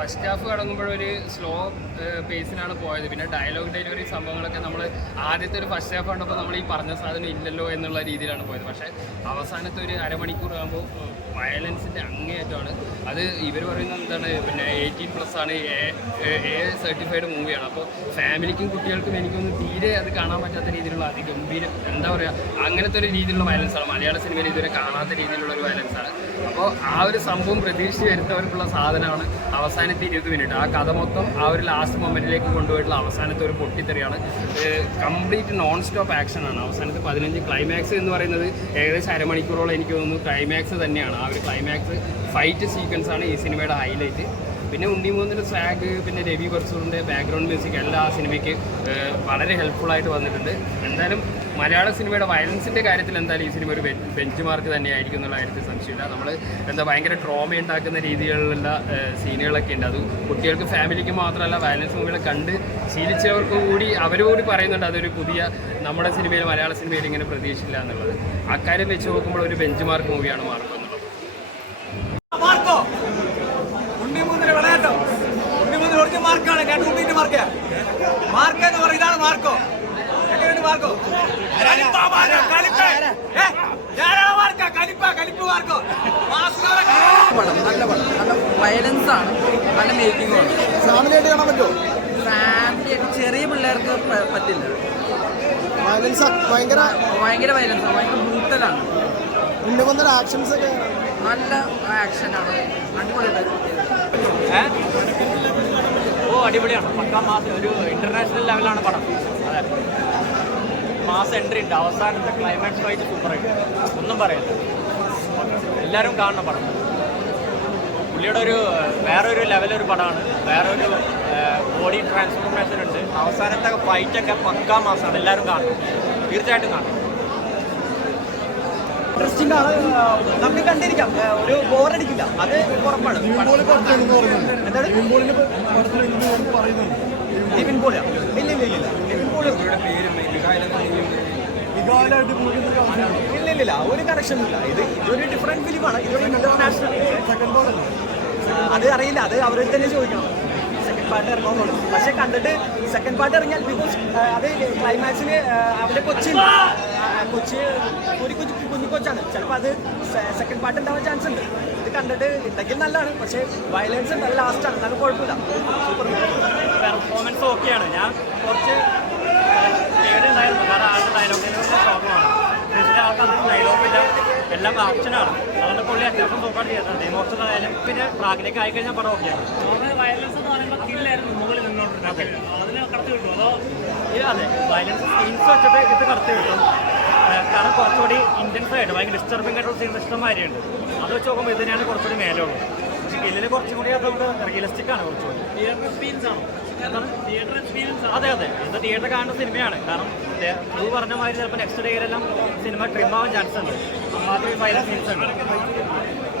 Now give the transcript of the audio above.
First half കടങ്ങുമ്പോഴൊരു slow പേസിലാണ് പോയത്. പിന്നെ dialogue delivery സംഭവങ്ങളൊക്കെ നമ്മൾ ആദ്യത്തെ ഒരു ഫസ്റ്റ് ഹാഫ് കണ്ടപ്പോൾ നമ്മൾ ഈ പറഞ്ഞ സാധനം ഇല്ലല്ലോ എന്നുള്ള രീതിയിലാണ് പോയത്. പക്ഷേ അവസാനത്തെ ഒരു അരമണിക്കൂർ ആകുമ്പോൾ വയലൻസിൻ്റെ അങ്ങേയറ്റമാണ്. അത് ഇവർ പറയുന്നത് എന്താണ്, പിന്നെ 18+ ആണ്, എ സർട്ടിഫൈഡ് മൂവിയാണ്. അപ്പോൾ ഫാമിലിക്കും കുട്ടികൾക്കും എനിക്കൊന്നും തീരെ അത് കാണാൻ പറ്റാത്ത രീതിയിലുള്ള അതിഗംഭീരം, എന്താ പറയുക, അങ്ങനത്തെ ഒരു രീതിയിലുള്ള വയലൻസാണ്. മലയാള സിനിമയിൽ ഇതുവരെ കാണാത്ത രീതിയിലുള്ള ഒരു വയലൻസാണ്. അപ്പോൾ ആ ഒരു സംഭവം പ്രതീക്ഷിച്ച് വരുന്നവർക്കുള്ള സാധനമാണ് അവസാനത്തെ 20 മിനിറ്റ്. ആ കഥ മൊത്തം ആ ഒരു ലാസ്റ്റ് മൊമെൻറ്റിലേക്ക് കൊണ്ടുപോയിട്ടുള്ള അവസാനത്തെ ഒരു പൊട്ടിത്തെറിയാണ്. കംപ്ലീറ്റ് നോൺ സ്റ്റോപ്പ് ആക്ഷനാണ്. അവസാനത്തെ 15 ക്ലൈമാക്സ് എന്ന് പറയുന്നത് ഏകദേശം അരമണിക്കൂറോളം എനിക്ക് തോന്നുന്നു ക്ലൈമാക്സ് തന്നെയാണ്. ആ ഒരു ക്ലൈമാക്സ് ഫൈറ്റ് സീക്വൻസാണ് ഈ സിനിമയുടെ ഹൈലൈറ്റ്. പിന്നെ ഉണ്ണിമൂന്നിൻ്റെ സ്വാഗ്, പിന്നെ രവി ബർസൂറിൻ്റെ ബാക്ക്ഗ്രൗണ്ട് മ്യൂസിക് എല്ലാം ആ സിനിമയ്ക്ക് വളരെ ഹെൽപ്ഫുള്ളായിട്ട് വന്നിട്ടുണ്ട്. എന്തായാലും മലയാള സിനിമയുടെ വയലൻസിൻ്റെ കാര്യത്തിൽ എന്തായാലും ഈ സിനിമ ഒരു ബെഞ്ച് മാർക്ക് തന്നെയായിരിക്കും എന്നുള്ള കാര്യത്തിൽ സംശയമില്ല. നമ്മൾ ഭയങ്കര ട്രോമ ഉണ്ടാക്കുന്ന രീതിയിലുള്ള സീനുകളൊക്കെ ഉണ്ട്. അത് കുട്ടികൾക്ക് ഫാമിലിക്ക് മാത്രമല്ല, വയലൻസ് മൂവികളെ കണ്ട് ശീലിച്ചവർക്ക് കൂടി അവരോട് പറയുന്നുണ്ട് അതൊരു പുതിയ നമ്മുടെ സിനിമയിൽ, മലയാള സിനിമയിൽ ഇങ്ങനെ പ്രതീക്ഷയില്ല എന്നുള്ളത്. അക്കാര്യം വെച്ച് നോക്കുമ്പോൾ ഒരു ബെഞ്ച് മാർക്ക് മൂവിയാണ് മാർക്കോ എന്നുള്ളത്. മാർക്കാണ് മാർക്ക് എന്ന് പറയുന്നത്. ഇതാണ് മാർക്കോ. മാർക്കോ പടം നല്ല പടം, നല്ല വയലൻസ് ആണ്, നല്ല മേക്കിംഗ് ആണ്. ഫാമിലിയായിട്ട് കാണാൻ പറ്റുമോ? ഫാമിലിയായിട്ട് ചെറിയ പിള്ളേർക്ക് പറ്റില്ല. വയലൻസ് ഭയങ്കര വയലൻസ് ആണ്, ഭയങ്കര ബ്രൂട്ടലാണ്. ഉണ്ണിമൂന്നിന്റെ ആക്ഷൻസ് ഒക്കെ നല്ല ആക്ഷനാണ്, അടിപൊളിയായിട്ട്. അടിപൊളിയാണ്. പക്കാ മാസം ഒരു ഇന്റർനാഷണൽ ലെവലാണ് പടം. അതെ, മാസം എൻട്രി ഉണ്ട്. അവസാനത്തെ ക്ലൈമാക്സ് ഫൈറ്റ് സൂപ്പറായിട്ട്, ഒന്നും പറയല്ല. എല്ലാവരും കാണണം പടം. പുള്ളിയുടെ വേറൊരു ലെവലൊരു പടമാണ്. വേറൊരു ബോഡി ട്രാൻസ്ഫോർമേഷൻ ഉണ്ട്. അവസാനത്തെ ഫൈറ്റൊക്കെ പക്കാ മാസമാണ്. എല്ലാവരും കാണണം, തീർച്ചയായിട്ടും കാണണം. ഇൻട്രസ്റ്റിംഗ് ആണ്, നമുക്ക് കണ്ടിരിക്കാം. ഒരു ബോറടിക്കില്ല, അത് ഉറപ്പാണ്. നിവിൻ പോളിയാ? ഇല്ല, ഒരു കണക്ഷനും ഇല്ല. ഇതൊരു ഡിഫറെന്റ് ഫിലിമാണ്. ഇതൊരു ഇന്റർനാഷണൽ. അത് അറിയില്ല, അത് അവരിൽ തന്നെ ചോദിക്കണം. സെക്കൻഡ് പാർട്ട് ഇറങ്ങുന്നുള്ളൂ. പക്ഷെ കണ്ടിട്ട് സെക്കൻഡ് പാർട്ട് ഇറങ്ങിയാൽ ബിക്കോസ് അത് ക്ലൈമാക്സിന് അവിടെ കൊച്ചി ഒരു കുഞ്ഞു കൊച്ചാണ്. ചിലപ്പോൾ അത് സെക്കൻഡ് പാർട്ട് ഉണ്ടാവാൻ ചാൻസ് ഉണ്ട്. ഇത് കണ്ടിട്ട് ഉണ്ടെങ്കിൽ നല്ലതാണ്. പക്ഷേ വയലൻസ് നല്ല ലാസ്റ്റാണ്, നല്ല കുഴപ്പമില്ല. സൂപ്പർ പെർഫോമൻസ് ഓക്കെയാണ്. ഞാൻ കുറച്ച് പേരുണ്ടായിരുന്നു, കാരണം ആളുടെ ഡയലോഗിന് പ്രോബ്ലമാണ്. ആൾക്കാർക്ക് ഡയലോഗില്ല, എല്ലാം ആക്ഷനാണ്. അതുകൊണ്ട് പുള്ളി അത്യാവശ്യം സൂപ്പറായിട്ട് ചെയ്തിട്ടുണ്ട്. ഇമോഷണൽ ആയാലും പിന്നെ പ്രാഗിലേക്ക് ആയിക്കഴിഞ്ഞാൽ പടം ഓക്കെയാണ്. വയലൻസ് എന്ന് പറയുമ്പോൾ കില്ലായിരുന്നു മുകളിൽ നിന്നോണ്ടിരുന്നത്. അതിന് കടത്തി കിട്ടും അതോ? അതെ, വയലൻസ് സീൻസ് വെച്ചിട്ട് ഇത് കടത്തി കിട്ടും. കാരണം കുറച്ചുകൂടി ഇൻറ്റൻസ് ആയിട്ട് ഭയങ്കര ഡിസ്റ്റർബിംഗ് ആയിട്ടുള്ള സീൻസ് ഇഷ്ടംമാരിയുണ്ട്. അത് വെച്ച് നോക്കുമ്പോൾ ഇത് തന്നെയാണ് കുറച്ചുകൂടി മേലുള്ളൂ. പക്ഷേ ഇതിൽ കുറച്ചും കൂടി അത് നമുക്ക് റിയലിസ്റ്റിക് ആണ്. കുറച്ചുകൂടി തിയേറ്റർ എക്സ്പീരിയൻസ് ആണോ? എന്താണ് തിയേറ്റർ എക്സ്പീരിയൻസ്? അതെ, ഇത് തിയേറ്റർ കാണുന്ന സിനിമയാണ്. കാരണം ഇത് പറഞ്ഞ മാതിരി ചിലപ്പോൾ നെക്സ്റ്റ് ഡേയിലെല്ലാം സിനിമ ട്രിം ആവാൻ ചാൻസ് ഉണ്ട്. അമ്മാതിരി വയലൻസ് സീൻസ് ഉണ്ട്.